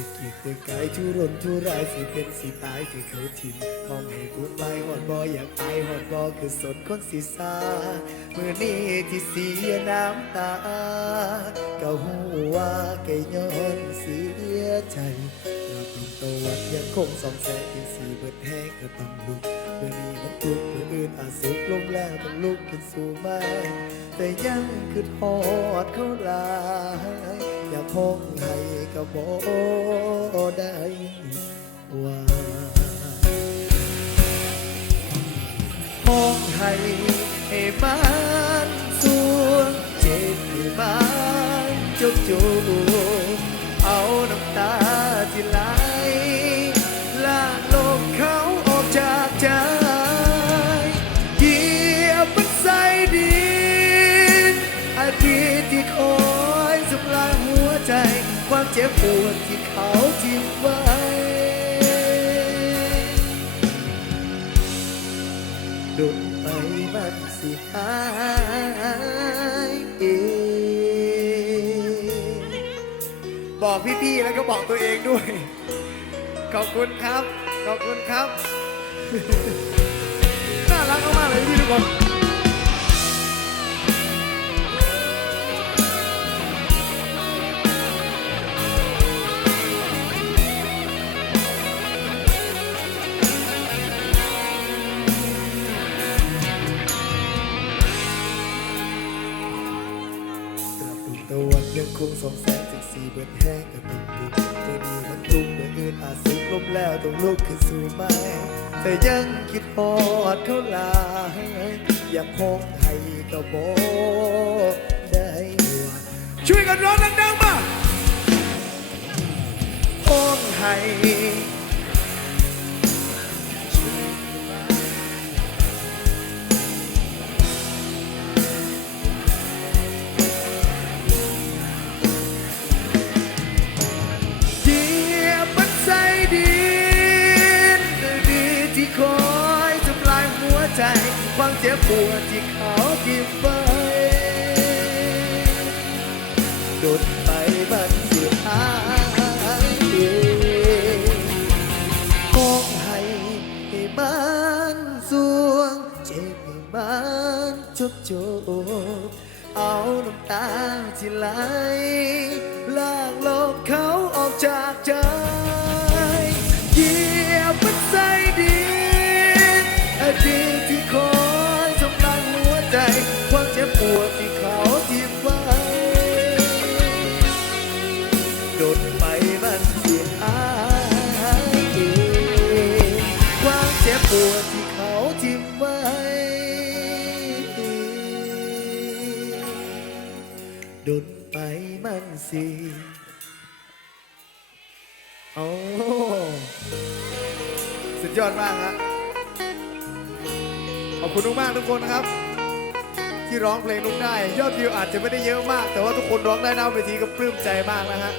สิกีดคือกายทุรนทุรายสิเป็นสิตายคือเขาทิมห้องให้กูไปหอดบออยากไปหอดบอคือสนคนสิสามือนี้ที่เสียน้ำตาก็หูว่าแกย้อนเสียใจเราเป็นตัววัดยังคงสองแสงที่สีเบิดแห้งก็ต้องลุกเมื่อนี้มันทุกข์มืออื่นอาสุกลงแล้วต้องลุกขึ้นสู่ไม้แต่ยังคือหอดเขาลาย อยากห้องให้ก็บ่ได้ว่าคงให้ เจ็บปวดที่เขาทิ้งไว้ ดุดไปมันสิหายเองบอกพี่ๆแล้วก็บอกตัวเองด้วย ขอบคุณครับ ขอบคุณครับ น่ารักมากๆเลยพี่ทุกคน ตะวันยังคงสองแสงจากสีเบิดแห้งกับตุ่มตุ่มเมื่อนี้มันตุ้มเมื่ออื่นอาจสุกลมแล้วต้องลุกขึ้นสู่ไม้แต่ยังคิดฮอดเขาลาย อยากห้องให้ก็บอกได้ว่าช่วยกันร้องดังๆมาห้องให้เห ความเจ็บปวดที่เขาเก็บไว้ดดไปมันเสียหายเองมองให้ให้มันสวง เจ็บให้มันจบจบเอาน้ำตาที่ไหลล้างลบเขา ปวดที่เขาทิ้งไว้โดดไปมันสิโอ้สุดยอดมากฮะขอบคุณมากๆทุกคนนะครับ ที่ร้องเพลงลูกได้ ยอดวิวอาจจะไม่ได้เยอะมาก แต่ว่าทุกคนร้องได้หน้าเวทีก็ปลื้มใจมากนะฮะ